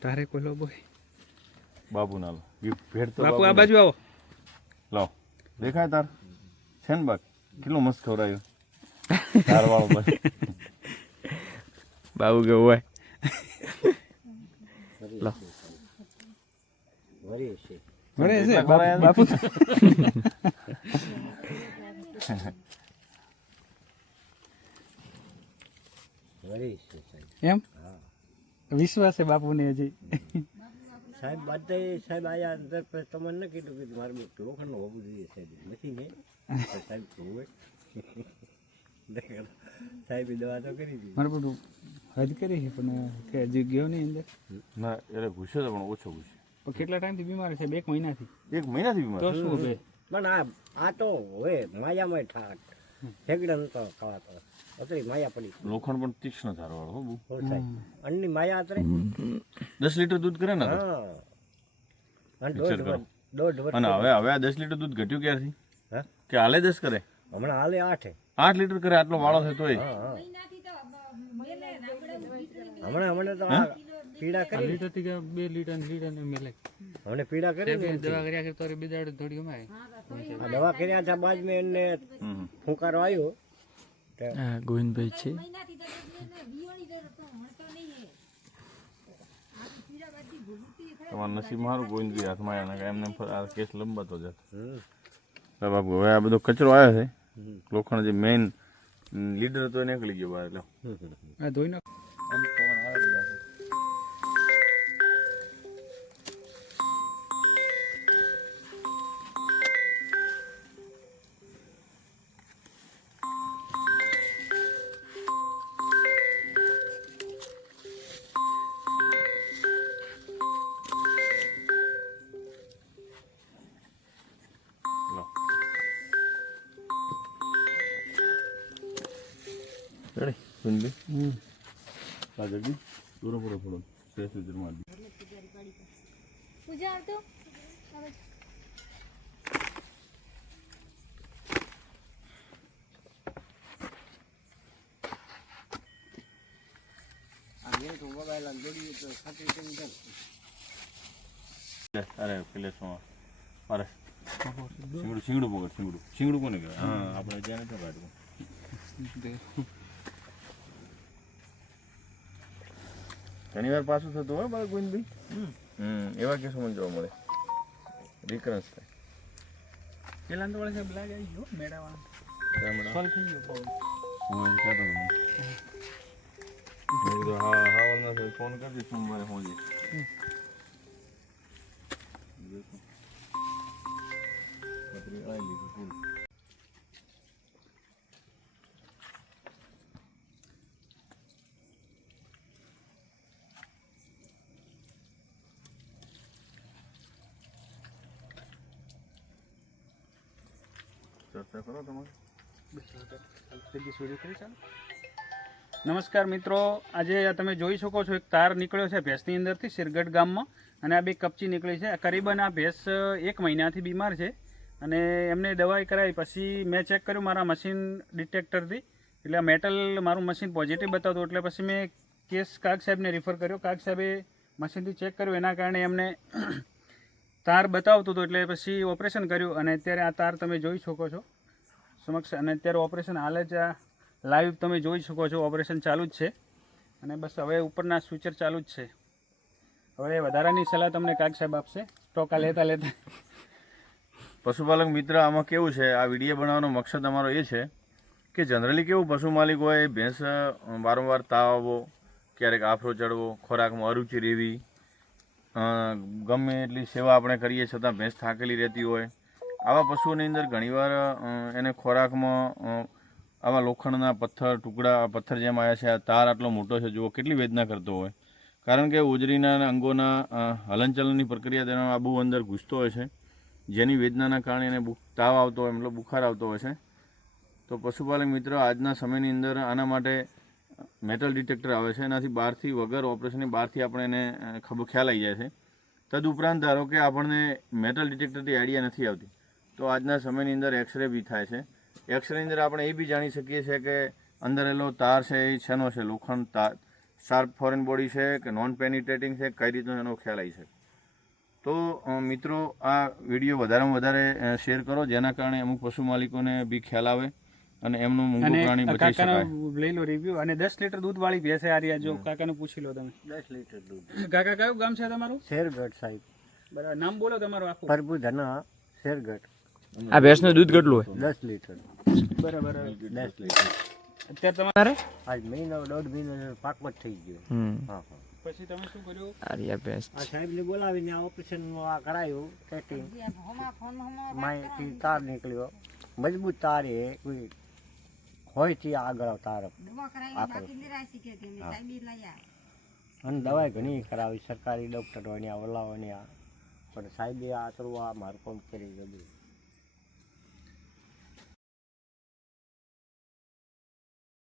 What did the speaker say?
તારે કોઈ લો બોય બાબુ ના લો ભેટ તો બાપુ આ બાજુ આવો લાવ દેખાય તાર છે ને બાક કેટલું મસ્ત ખવડાવ્યું તાર વાળો ભાઈ બાબુ કેવું હોય લો વરે છે બાપુ એમ વિશ્વાસ છે બાપુને હજી સાહેબ બધા સાહેબ આયા અંદર તમને ન કીધું કે મારે લોખંડનું હોવું જોઈએ સાહેબ નથી ને સાહેબ હોય સાહેબ દવા તો કરી દીધી મારે બધું હદ કરી છે પણ કે હજી ગયો નહીં અંદર ના એટલે ઘૂસ્યો તો પણ ઓછો ઘૂસ્યો પણ કેટલા ટાઈમથી બીમાર છે 1 મહિનાથી 1 મહિનાથી બીમાર તો શું બે પણ આ તો હોય માયામાં ઠાક ઠેકડા નતો ખાવાતો અત્યારે માયા પડી લોખંડ પણ તીક્ષ્ણ ધાર વાળો હો બહુ સાહેબ અન્નની માયા અત્યારે 10 લીટર દૂધ કરે ને હા અને દોઢ વર્ષ અને હવે આ 10 લીટર દૂધ ઘટ્યું ક્યારથી હા કે હાલે 10 કરે હમણાં હાલે 8 લીટર કરે આટલો વાળો છે તોય હમણાં તો આ પીડા કરી લીટર થી 2 લીટર ને મેલે હમણે પીડા કરી દવા કર્યા કે તોરે બીજાડે થોડી અમારે આ દવા કર્યા હતા બાદ મેં એને ફૂંકારો આવ્યો હા ગોવિંદભાઈ છે તમારું નસીબ મારું ગોવિંદભાઈ હાથમાં આવ્યા ને એમને આ કેસ લંબાતો જતો બાપુ હવે આ બધો કચરો આવ્યો છે લોખંડ જે મેઇન લીડર હતો એને નીકળી ગયો બહાર એટલે આ ધોઈ નાખ રેડી ગોવિંદભાઈ આ જલ્દી પૂરો થોડો શેષ ઉજર માર દી પૂજા આવતો મોબાઈલ જોડી તો ખાતરી કરી દે અરે પેલેસમાં મારે શીંગડું પકડ શીંગડું કોને કહેવાય હા આપણે જ્યાં નથી કાઢવું ઘણી વાર પાછું થતું હોય બાળક ગોવિંદભાઈ એવા કેસો મને જોવા મળે રિકરન્સ થાય પેલા તો વળે સાહેબ લાગે આવી ગયો મેળાવાળા સોલ્વ થઈ ગયો હું એમ કહેતો હતો મેં કીધું હા ફોન કરજો સોમવારે હું જઈશ પતરી આવી લીધું ફૂલ ચર્ચા કરો તમારે નમસ્કાર મિત્રો, આજે તમે જોઈ શકો છો એક તાર નીકળ્યો છે ભેંસની અંદરથી સિરગઢ ગામમાં અને આ બે કપચી નીકળી છે. કરીબન આ ભેંસ 1 મહિનાથી બીમાર છે અને એમને દવાઈ કરાવી પછી મેં ચેક કર્યું મારા મશીન ડિટેક્ટરથી એટલે આ મેટલ મારું મશીન પોઝિટિવ બતાવતું એટલે પછી મેં કેસ કાગ સાહેબને રિફર કર્યો. કાગ સાહેબે મશીનથી ચેક કર્યું એના કારણે એમને તાર બતાવતું હતું એટલે પછી ઓપરેશન કર્યું અને અત્યારે આ તાર તમે જોઈ શકો છો સમક્ષ અને અત્યારે ઓપરેશન હાલ જ આ લાઈવ તમે જોઈ શકો છો ઓપરેશન ચાલુ જ છે અને બસ હવે ઉપરના સ્વિચર ચાલુ જ છે. હવે વધારાની સલાહ તમને કાગ સાહેબ આપશે ટોકા લેતા પશુપાલક મિત્ર આમાં કેવું છે, આ વિડીયો બનાવવાનો મકસદ અમારો એ છે કે જનરલી કેવું પશુ માલિક હોય ભેંસ વારંવાર તાવ આવવો, ક્યારેક આફરો ચડવો, ખોરાકમાં અરુચિ રહેવી, ગમે એટલી સેવા આપણે કરીએ છતાં ભેંસ થાકેલી રહેતી હોય, આવા પશુઓની અંદર ઘણીવાર એને ખોરાકમાં આવા લોખંડના પથ્થર જેમ આવ્યા છે, આ તાર આટલો મોટો છે, જુઓ કેટલી વેદના કરતો હોય. કારણ કે ઉજરીના અંગોના હલનચલનની પ્રક્રિયા તેનો આ બહુ અંદર ઘૂસતો હોય છે, જેની વેદનાના કારણે એને તાવ આવતો હોય મતલબ બુખાર આવતો હોય છે. તો પશુપાલક મિત્રો આજના સમયની અંદર આના માટે મેટલ ડિટેક્ટર આવે છે, એનાથી બહારથી વગર ઓપરેશનની બહારથી આપણે એને ખ્યાલ આવી જાય છે. તદુપરાંત ધારો કે આપણને મેટલ ડિટેક્ટરથી આઈડિયા નથી આવતી તો આજના સમયની અંદર એક્સરે બી થાય છે એક્સરેની અંદર આપણે એ બી જાણી શકીએ છીએ કે અંદર એલો તાર છે એ શેનો છે, લોખંડ તાર, શાર્પ ફોરેન બોડી છે કે નોન પેનિટ્રેટિંગ છે, કઈ રીતનો એનો ખ્યાલ આવી શકે. તો મિત્રો આ વિડીયો વધારેમાં વધારે શેર કરો, જેના કારણે અમુક પશુ માલિકોને બી ખ્યાલ આવે અને એમનું મૂંગું પ્રાણી અને બચી કાકાનો શકાય. લઈ લો રિવ્યુ. અને 10 લીટર દૂધ વાળી ભેંસ છે આ રહ્યા, જો કાકાને પૂછી લો તમે. 10 લીટર દૂધ. કાકા કયું ગામ છે તમારું? શેરગઢ સાહેબ. બરાબર, નામ બોલો તમારું આખું. પરબુધના શેરગઢ. આ ભેંસનું દૂધ કેટલું હોય? 10 લીટર. બરાબર. 10 લીટર. અત્યારે તમારે આજ મહિનો 1.5 મહિનો પાકમાં થઈ ગયો. હમ. હા હા. પછી તમે શું કર્યું? આ રહ્યા ભેંસ. આ સાહેબને બોલાવીને આ ઓપરેશન આ કરાયું ટેસ્ટિંગ. માહિતી તાર નીકળ્યો, મજબૂત તાર એ કોઈ હોય છે આગળ તાર અને દવાઈ ઘણી કરાવી સરકારી ડૉક્ટરોની ઓલાઓની આ, પણ સાહેબે આ કરવું આ મારું કામ કરી ગયું.